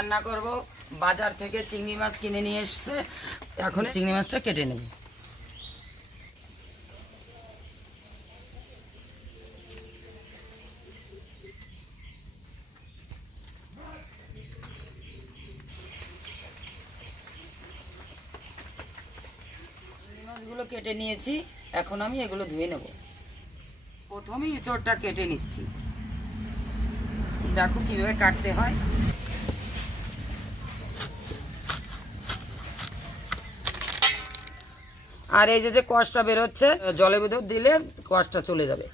রান্না করব। বাজার থেকে চিংড়ি মাছ কিনে নিয়ে এসছে। এখন চিংড়ি মাছটা কেটে নেব। মাছগুলো কেটে নিয়েছি। এখন আমি এগুলো ধুয়ে নেব। প্রথমে এঁচড়টা কেটে নিচ্ছি। দেখো কীভাবে কাটতে হয়। আর এই যে যে কষটা বেরোচ্ছে, জলে ভেতর দিলে কষটা চলে যাবে।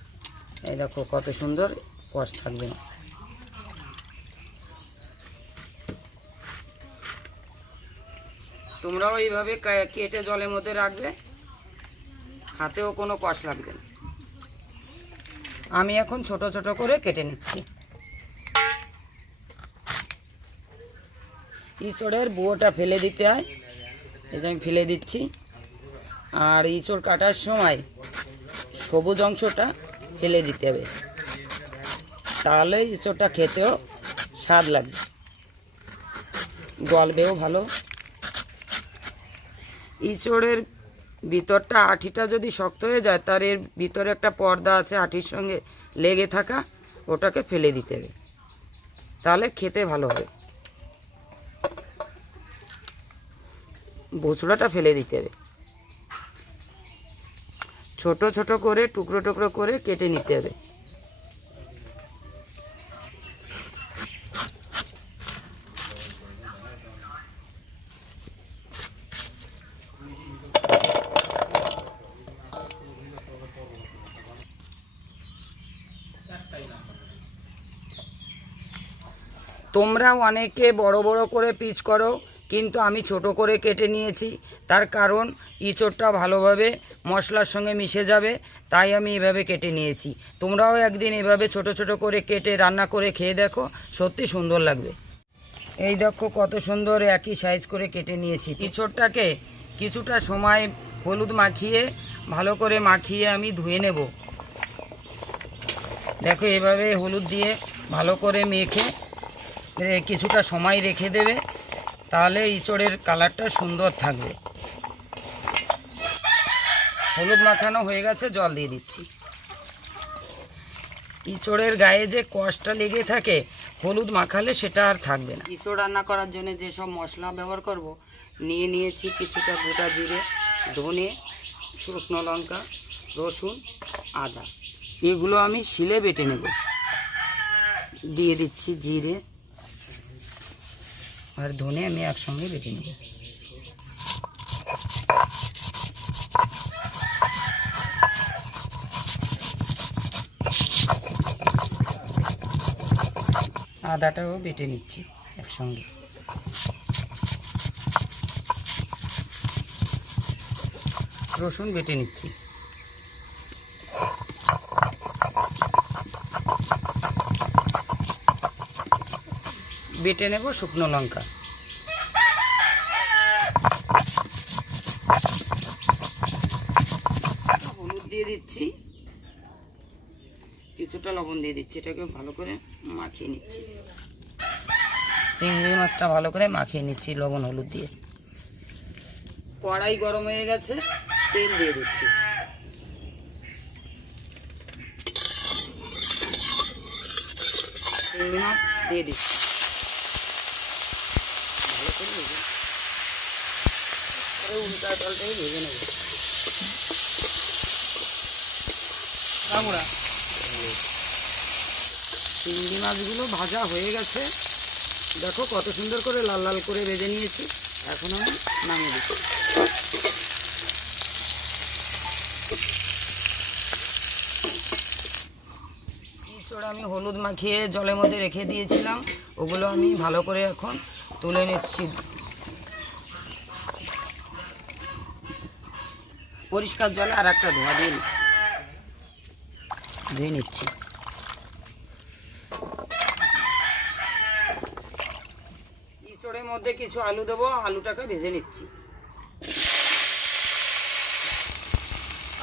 এই দেখো কত সুন্দর কষ থাকবে। না তোমরাও এইভাবে কেটে জলের মধ্যে রাখবে, হাতেও কোনো কষ লাগবে না। আমি এখন ছোট ছোট করে কেটে নিচ্ছি। ইঁচড়ের বুয়োটা ফেলে দিতে হয়। এই যে আমি ফেলে দিচ্ছি। আর ইঁচড় কাটার সময় সবুজ অংশটা ফেলে দিতে হবে। তাহলে ইঁচড়টা খেতেও স্বাদ লাগবে গলবেও ভালো। ইঁচড়ের ভিতরটা আঠিটা যদি শক্ত হয়ে যায়, তার এর ভিতরে একটা পর্দা আছে, আঠির সঙ্গে লেগে থাকা, ওটাকে ফেলে দিতে হবে। তাহলে খেতে ভালো হবে। বছড়াটা ফেলে দিতে হবে। ছোট ছোট করে, টুকরো টুকরো করে কেটে নিতে হবে। তোমরা অনেকে বড় বড় করে পিচ করো। কিন্তু আমি ছোট করে কেটে নিয়েছি। তার কারণ ইঁচড়টা ভালোভাবে মশলার সঙ্গে মিশে যাবে, তাই আমি এভাবে কেটে নিয়েছি। তোমরাও একদিন এভাবে ছোট ছোট করে কেটে রান্না করে খেয়ে দেখো, সত্যি সুন্দর লাগবে। এই দেখো কত সুন্দর একই সাইজ করে কেটে নিয়েছি। ইঁচড়টাকে কিছুটা সময় হলুদ মাখিয়ে, ভালো করে মাখিয়ে আমি ধুয়ে নেব। দেখো এভাবে হলুদ দিয়ে ভালো করে মেখে কিছুটা সময় রেখে দেবে। তাহলে ইঁচড়ের কালারটা সুন্দর থাকবে। হলুদ মাখানো হয়ে গেছে, জল দিয়ে দিচ্ছি। ইঁচড়ের গায়ে যে কষটা লেগে থাকে, হলুদ মাখালে সেটা আর থাকবে না। ইঁচড় রান্না করার জন্য যেসব মশলা ব্যবহার করব, নিয়ে নিয়েছি কিছুটা গোটা জিরে, ধনে, শুকনো লঙ্কা, রসুন, আদা। এগুলো আমি শিলে বেটে নেব। দিয়ে দিচ্ছি জিরে আর ধনে আমি একসঙ্গে বেটে নেব। আদাটাও বেটে নিচ্ছি একসঙ্গে। রসুন বেটে নিচ্ছি। বেটে নেব শুকনো লঙ্কা। হলুদ দিয়ে দিচ্ছি। কিছুটা লবণ দিয়ে দিচ্ছি এটাকে ভালো করে মাখিয়ে নিচ্ছি। চিংড়ি মাছটা ভালো করে মাখিয়ে নিচ্ছি লবণ হলুদ দিয়ে। কড়াই গরম হয়ে গেছে তেল দিয়ে দিচ্ছি। চিংড়ি মাছ দিয়ে দিচ্ছি ভালো করে ভেজে পরে উল্টা পাল্টাই ভেজে নেব। রামুরা চিংড়ি মাছগুলো ভাজা হয়ে গেছে। দেখো কত সুন্দর করে লাল লাল করে ভেজে নিয়েছি। এখন আমি নামিয়ে দিচ্ছি। আমি হলুদ মাখিয়ে জলের মধ্যে রেখে দিয়েছিলাম। ওগুলো আমি ভালো করে এখন তুলে নিচ্ছি। পরিষ্কার জলে আর একটা ধোয়া দিয়ে ধুয়ে নিচ্ছি। ইঁচড়ের মধ্যে কিছু আলু দেবো, আলুটাকে ভেজে নিচ্ছি।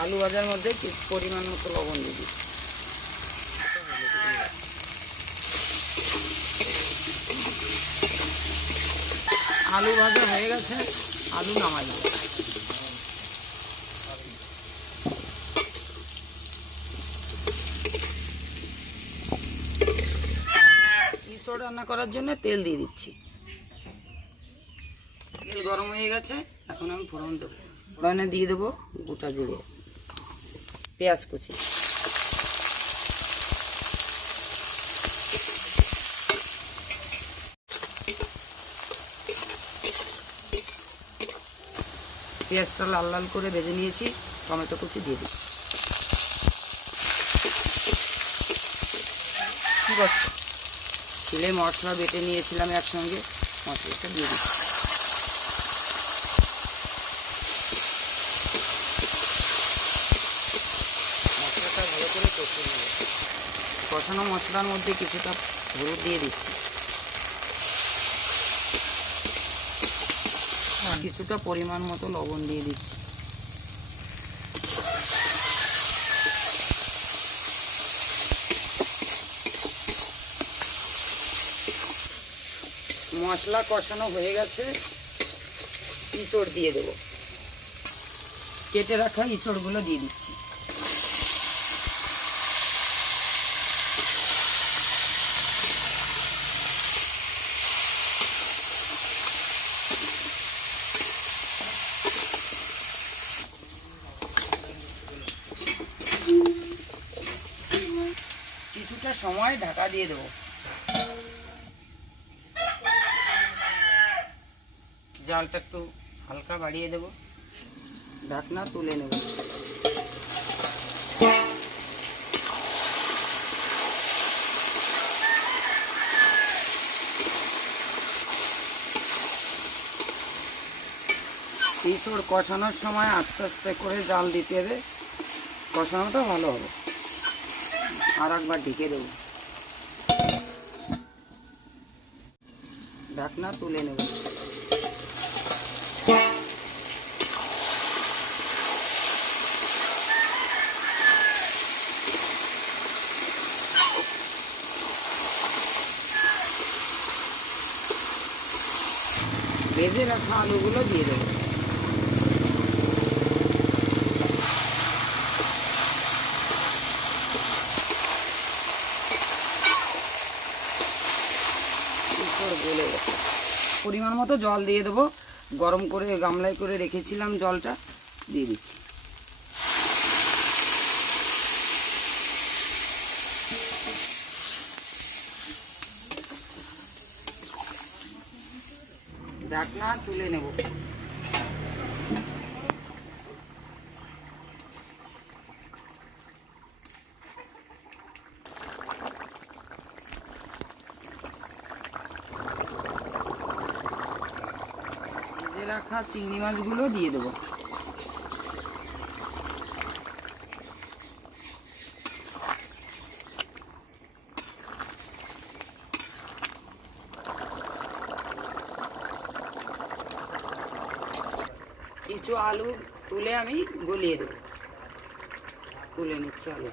আলু ভাজার মধ্যে কিছু পরিমাণ মতো লবণ দিচ্ছি। আলু ভাজা হয়ে গেছে, আলু নামাই দেবো। ইঁচড় রান্না করার জন্য তেল দিয়ে দিচ্ছি। তেল গরম হয়ে গেছে, এখন আমি ফোড়ন দেবো। ফোড়নে দিয়ে দেবো গোটা জিরে, পেঁয়াজ কুচি। পেঁয়াজটা লাল লাল করে ভেজে নিয়েছি, টমেটো কুচি দিয়ে দিচ্ছি। ঠিক আছে ছিলে মশলা বেটে নিয়েছিলাম একসঙ্গে। মশলাটা দিয়ে দিচ্ছি। মশলাটা ভালো করে কষানো মশলার মধ্যে কিছুটা হলুদ দিয়ে দিচ্ছি। কিছুটা পরিমাণ মতো লবণ দিয়ে দিচ্ছি। মশলা কষানো হয়ে গেছে, ইঁচড় দিয়ে দেব। কেটে রাখা ইঁচড়গুলো দিয়ে দিচ্ছি। কিছুটা সময় ঢাকা দিয়ে দেবো। জালটা একটু হালকা বাড়িয়ে দেব। ঢাকনা তুলে নেব। ইঁচড় কষানোর সময় আস্তে আস্তে করে জাল দিতে হবে। কষানোটা ভালো হবে। আর একবার ঢেকে দেবো। ঢাকনা তুলে নেব। ভেজে রাখা আলুগুলো দিয়ে দেবো। পরিমাণ মতো জল দিয়ে দেবো। গরম করে গামলায় করে রেখেছিলাম জলটা দিয়ে দিচ্ছি। ঢাকনা তুলে নেব ভেজে রাখা চিংড়ি মাছগুলো দিয়ে দেবো। কিছু আলু তুলে আমি গলিয়ে দেবো। তুলে নিচ্ছি আলু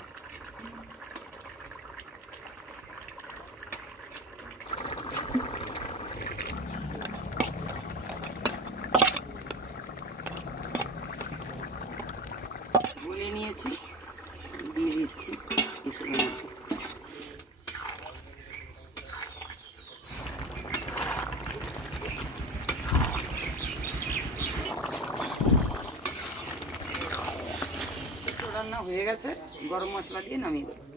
গলিয়ে নিয়েছি দিয়ে দিচ্ছি কিছু নিয়েছি রান্না হয়ে গেছে গরম মশলা দিয়ে নামিয়ে দেবো।